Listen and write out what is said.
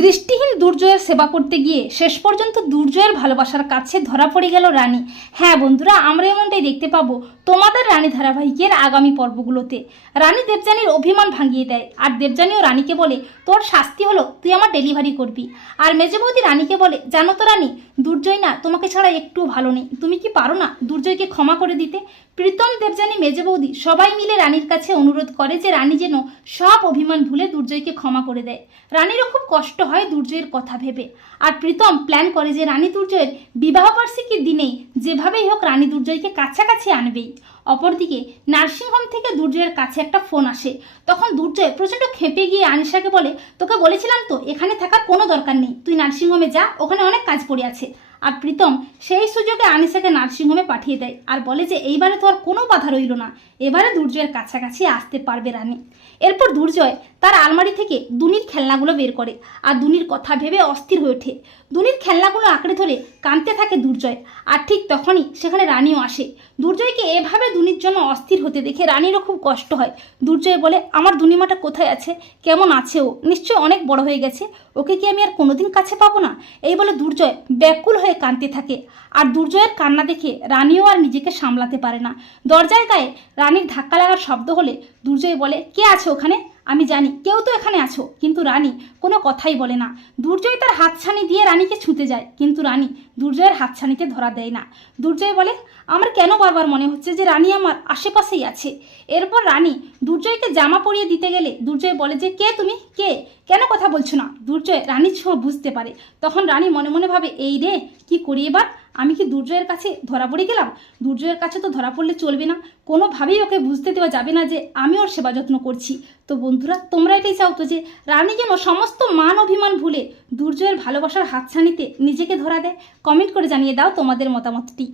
দৃষ্টিহীন দুর্জয়ের সেবা করতে গিয়ে শেষ পর্যন্ত দুর্জয়ের ভালোবাসার কাছে ধরা পড়ে গেল রানী। হ্যাঁ বন্ধুরা, আমরা এমনটাই দেখতে পাবো তোমাদের রানী ধারাবাহিকের আগামী পর্বগুলোতে। রানী দেবযানীর অভিমান ভাঙিয়ে দেয়, আর দেবযানীও রানীকে বলে, তোর শাস্তি হলো, তুই আমার ডেলিভারি করবি। আর মেজে বৌদি রানীকে বলে, জানো তো রানী, দুর্জয় না তোমাকে ছাড়া একটু ভালো নেই। তুমি কি পারো না দুর্জয়কে ক্ষমা করে দিতে? প্রীতম দেবযানী মেজে বৌদি সবাই মিলে রানীর কাছে অনুরোধ করে যে রানী যেন সব অভিমান ভুলে দুর্জয়কে ক্ষমা করে দেয়। রানীরও খুব কষ্ট হয় দুর্জয়ের কথা ভেবে। আর প্রীতম প্ল্যান করে যে রানী দুর্জয়ের বিবাহবার্ষিকীর দিনেই যেভাবেই হোক রানী দুর্জয়কে কাছাকাছি আনবেই। অপরদিকে নার্সিংহোম থেকে দুর্জয়ের কাছে একটা ফোন আসে। তখন দুর্জয় প্রচণ্ড খেপে গিয়ে আনিশাকে বলে, তোকে বলেছিলাম তো, এখানে থাকার কোনো দরকার নেই। তুই নার্সিংহোমে যা, ওখানে অনেক কাজ পড়ে আছে। আর প্রীতম সেই সুযোগে আনিসাকে নার্সিংহোমে পাঠিয়ে দেয় আর বলে যে, এইবারে তো আর কোনো বাধা রইল না। এবারে দুর্জয়ের কাছাকাছি আসতে পারবে রানী। এরপর দুর্জয় তার আলমারি থেকে দুনির খেলনাগুলো বের করে আর দুনির কথা ভেবে অস্থির হয়ে ওঠে। দুনির খেলনাগুলো আঁকড়ে ধরে কাঁদতে থাকে দুর্জয়, আর ঠিক তখনই সেখানে রানীও আসে। দুর্জয়কে এভাবে দুনির জন্য অস্থির হতে দেখে রানীরও খুব কষ্ট হয়। দুর্জয় বলে, আমার দুনিমাটা কোথায় আছে? কেমন আছে ও? নিশ্চয় অনেক বড় হয়ে গেছে। ওকে কি আমি আর কোনোদিন কাছে পাবো না? এই বলে দুর্জয় ব্যাকুল হয়ে কাঁদতে থাকে। আর দুর্জয়ের কান্না দেখে রানীও আর নিজেকে সামলাতে পারে না। দরজায় গায়ে রানীর ধাক্কা লাগার শব্দ হলে দুর্জয় বলে, কে আছে ওখানে? আমি জানি কেউ তো এখানে আছো, কিন্তু রানী কোনো কথাই বলে না। দুর্জয় তার হাতছানি দিয়ে রানীকে ছুঁতে যায়, কিন্তু রানী দুর্জয়ের হাতছানিতে ধরা দেয় না। দুর্জয় বলে, আমার কেন বারবার মনে হচ্ছে যে রানী আমার আশেপাশেই আছে? এরপর রানী দুর্জয়কে জামা পরিয়ে দিতে গেলে দুর্জয় বলে, যে কে তুমি? কে? কেন কথা বলছো না? দুর্জয় রানীর ছোঁয়া বুঝতে পারে। তখন রানী মনে মনে ভাবে, এই রে, কি করি এবার? আমি কি দুর্জয়ের কাছে ধরা পড়ে গেলাম? দুর্জয়ের কাছে তো ধরা পড়লে চলবে না। কোনোভাবেই ওকে বুঝতে দেওয়া যাবে না যে আমি ওর সেবা যত্ন করছি। তো বন্ধুরা, তোমরা এটাই চাও তো যে রানী যেন সমস্ত মান অভিমান ভুলে দুর্জয়ের ভালোবাসার হাতছানিতে নিজেকে ধরা দেয়। কমেন্ট করে জানিয়ে দাও তোমাদের মতামতটি।